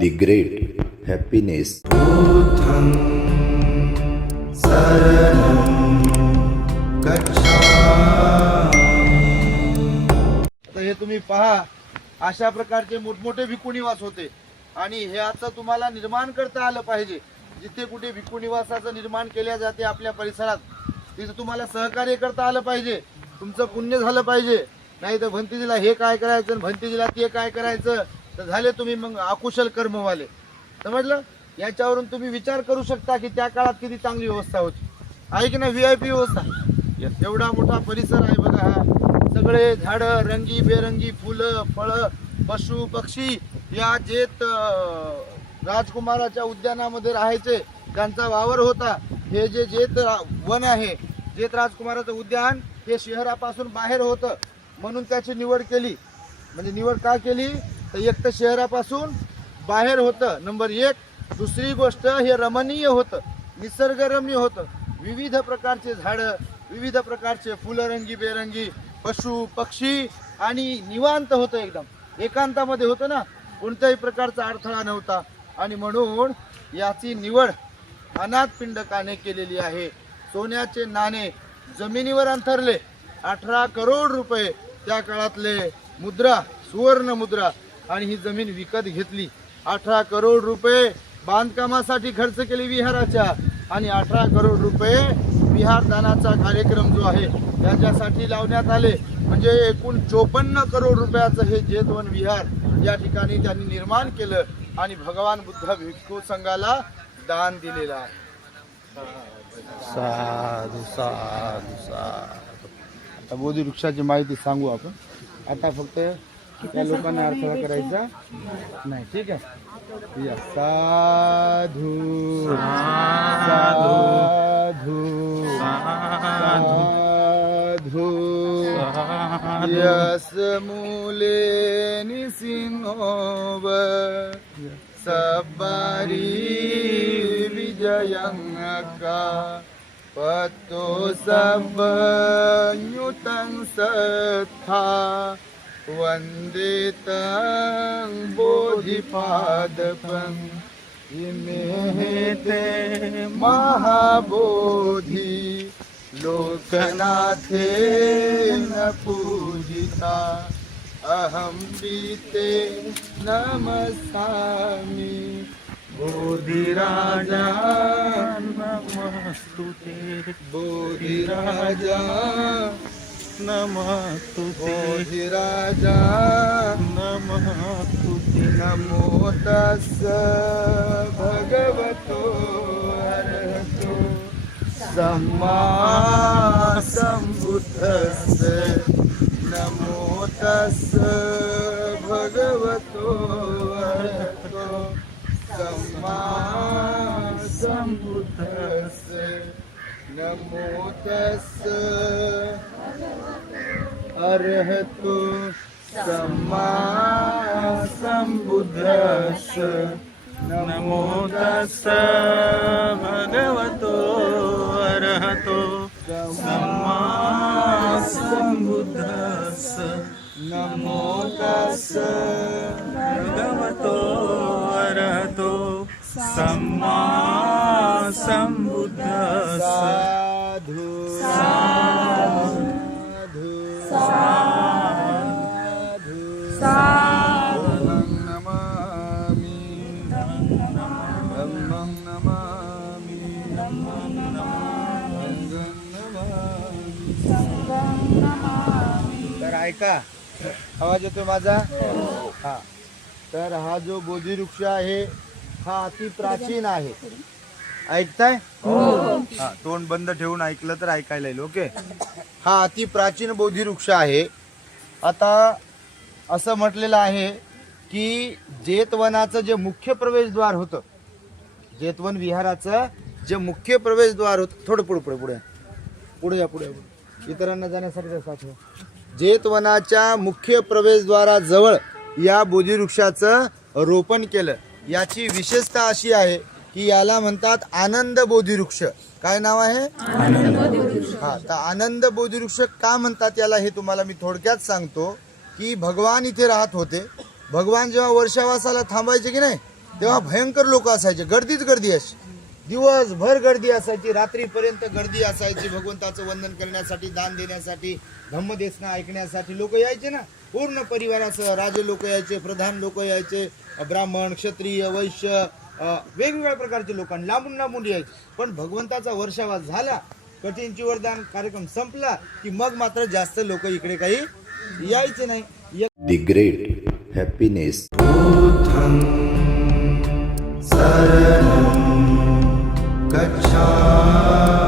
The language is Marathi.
The great happiness. बुद्धं शरणं गच्छामि। आता हे तुम्ही पहा, अशा प्रकारचे मोठमोठे भिक्खू निवास होते आणि हे आता तुम्हाला निर्माण करता आलं पाहिजे. जिथे कुठे भिक्खू निवासाचं निर्माण केल्या जाते आपल्या परिसरात, तिथे तुम्हाला सहकार्य करता आलं पाहिजे, तुमचं पुण्य झालं पाहिजे. नाही तर भंतीजीला हे काय करायचं आणि भंतीजीला ते काय करायचं, तर झाले तुम्ही मग अकुशल कर्मवाले. समजलं? याच्यावरून तुम्ही विचार करू शकता की त्या काळात किती चांगली व्यवस्था होती. आहे की नाही? VIP व्यवस्था. एवढा मोठा परिसर आहे बघा हा. सगळे झाडं, रंगी बेरंगी फुलं, फळं, पशु पक्षी या जेत राजकुमाराच्या उद्यानामध्ये राहायचे, त्यांचा वावर होता. हे जे जेत वन आहे, जेत राजकुमाराचं उद्यान, हे शहरापासून बाहेर होतं, म्हणून त्याची निवड केली. म्हणजे निवड का केली तर एक तर शहरापासून बाहेर होतं, नंबर 1. दुसरी गोष्ट, हे रमणीय होतं, निसर्गरम्य होतं. विविध प्रकारचे झाडं, विविध प्रकारचे फुलं, रंगी बेरंगी पशु पक्षी, आणि निवांत होतं, एकदम एकांतामध्ये होतं ना, कोणत्याही प्रकारचा अडथळा नव्हता. आणि म्हणून याची निवड अनाथ पिंडकाने केलेली आहे. सोन्याचे नाणे जमिनीवर अंथरले, 18 करोड रुपये त्या काळातले मुद्रा, सुवर्ण मुद्रा, आणि ही जमीन विकत घेतली. 18 करोड रुपये बांधकामासाठी खर्च केले विहाराच्या, आणि 18 करोड रुपये विहार दानाचा कार्यक्रम जो आहे त्याच्यासाठी लावण्यात आले. म्हणजे एकूण 54 करोड रुपयाचं हे जेतवन विहार या ठिकाणी त्यांनी निर्माण केलं आणि भगवान बुद्ध भिक्खू संघाला दान दिलेलं आहे. साधू साधू साधू. आता बोधी वृक्षाची माहिती सांगू आपण. आता फक्त त्या लोकांना अडथळा करायचा नाही, ठीक आहे? या साधू साधू साधू यस मूले निसिंहोव सबरी विजयंका पतो सब न्यूतं सत्था वंदे तं बोधिपादपं इमे ते महाबोधि लोकनाथेन पूजिता अहं बीते नमस्कामि बोधिराजा नमस्तुते बोधिराजा नमस्तुते बोधिराजा नमस्तुते नमो तस्स भगवतो अरहतो सम्मा सम्बुद्धस्स नमो तस्स भगवतो अरहतो सम्मा सम्बुद्धस्स नमो तस्स अरहतो सम्मा सम्बुद्धस्स नमो तस्स भगवतो अरहतो सम्मा सम्बुद्धस्स नमो तस्स भगवतो अरहतो सम्मा सम्बुद्धस्स. साधु साधु साधु साधु नमामि धम्मं नमामि धम्मं नमामि. तर ऐका, आवाज येतोय माझा? हा. तर हा जो बोधिवृक्ष आहे हा अति प्राचीन आहे. ऐकताय? हा, तोंड बंद ठेवून ऐकलं तर ऐकायला येईल. ओके. हा अति प्राचीन बोधिवृक्ष आहे. आता असं म्हटलेलं आहे की जेतवनाचं जे मुख्य प्रवेशद्वार होतं, जेतवन विहाराचं जे मुख्य प्रवेशद्वार होतं, थोडं पुढे पुढे पुढे पुढे या पुढे इतरांना जाण्यासाठी साठवा. जेतवनाच्या मुख्य प्रवेशद्वाराजवळ या बोधिवृक्षाचं रोपण केलं. याची विशेषता अशी आहे की याला म्हणतात आनंद बोधिवृक्ष. काय नाव आहे? आनंद बोधिवृक्ष. हा, तर आनंद बोधिवृक्ष का म्हणतात याला हे तुम्हाला मी थोडक्यात सांगतो की भगवान इथे राहत होते. भगवान जेव्हा वर्षावासाला थांबायचे की नाही, तेव्हा भयंकर लोक असायचे, गर्दीच गर्दी अशी, दिवसभर गर्दी असायची, रात्रीपर्यंत गर्दी असायची. भगवंताचं वंदन करण्यासाठी, दान देण्यासाठी, धम्मदेशना ऐकण्यासाठी लोक यायचे ना, पूर्ण परिवारासह. राजे लोक यायचे, प्रधान लोक यायचे, ब्राह्मण, क्षत्रिय, वैश्य, वेगवेगळ्या प्रकारचे लोक लांबून लांबून यायचे. पण भगवंताचा वर्षावा झाला, कठीणची वरदान कार्यक्रम संपला की मग मात्र जास्त लोक इकडे काही यायचे नाही. The great happiness. बुद्धं शरणं गच्छामि